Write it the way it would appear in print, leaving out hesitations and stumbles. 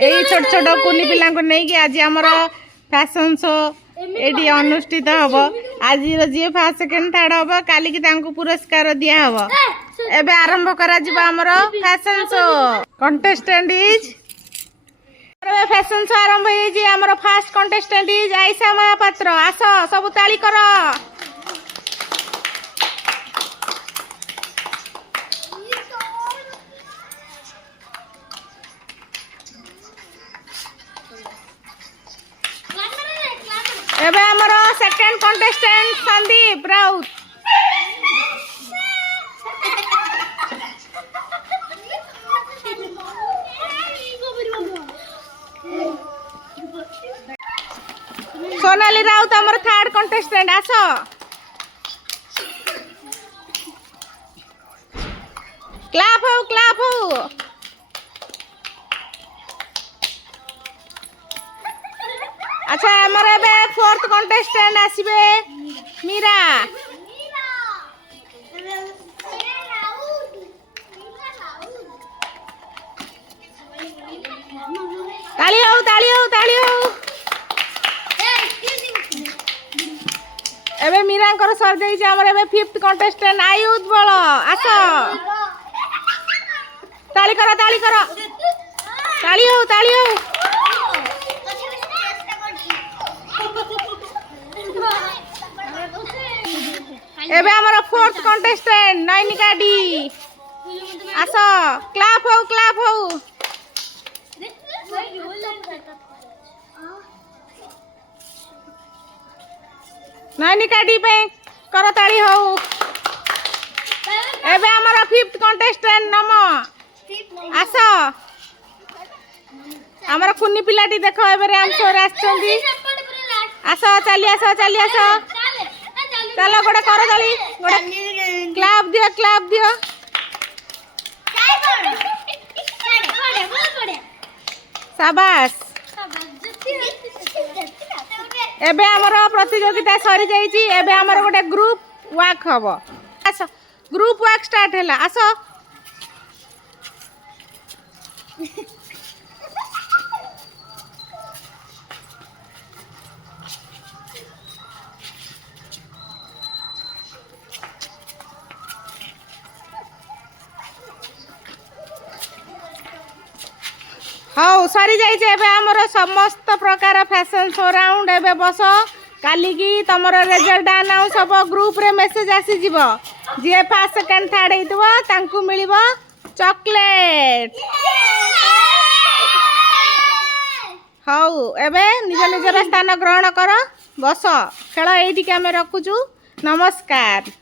यही छोट छोट कुनी पिला नहीं कि आज आमर फैशन शो ये अनुष्ठित हम आज जी फर्स्ट सेकेंड थर्ड हम काली की पुरस्कार दिया हम एबे आरंभ करा आमर fashion show contestant is fashion show आरंभ हो first contestant is Ayesha Mahapatra आस सब ताली कर एबे हमर सेकंड कंटेस्टेंट संदीप राउत सोनाली राउत हमर थर्ड कंटेस्टेंट आस क्लैप हो अच्छा हमारे बे फोर्थ कंटेस्टेंट आसीबे मीरा ताली हो एबे मीरा कर सर देई जे हमर एबे फिफ्थ कंटेस्टेंट आयुध बळ आस ताली कर ताली हो एबे हमर फोर्थ कंटेस्टेंट नैनिका डी आस क्लैप हो नैनिका डी पे कर ताली हो एबे हमर फिफ्थ कंटेस्टेंट नम आस हमर कुनी पिलाटी देखो एबे राम सोर आछंदी आस चली आस चलो गोटे कर ताली गोटे क्लैप दियो शाबाश एबे हमर प्रतियोगिता सरी जाइछि एबे हमर गोटे ग्रुप वर्क हबो आस ग्रुप वर्क स्टार्ट हैला आस हाँ सरी जाइए आमर समस्त प्रकार फैशन शो राउंड एबे बस काली की तुम रिजल्ट अनाउंस हम ग्रुप रे मेसेज आसी जीव जी फर्स्ट सेकेंड थर्ड होता मिल चॉकलेट हाँ एबे निज निजर स्थान ग्रहण कर बस खेल ये आम रखुचु नमस्कार।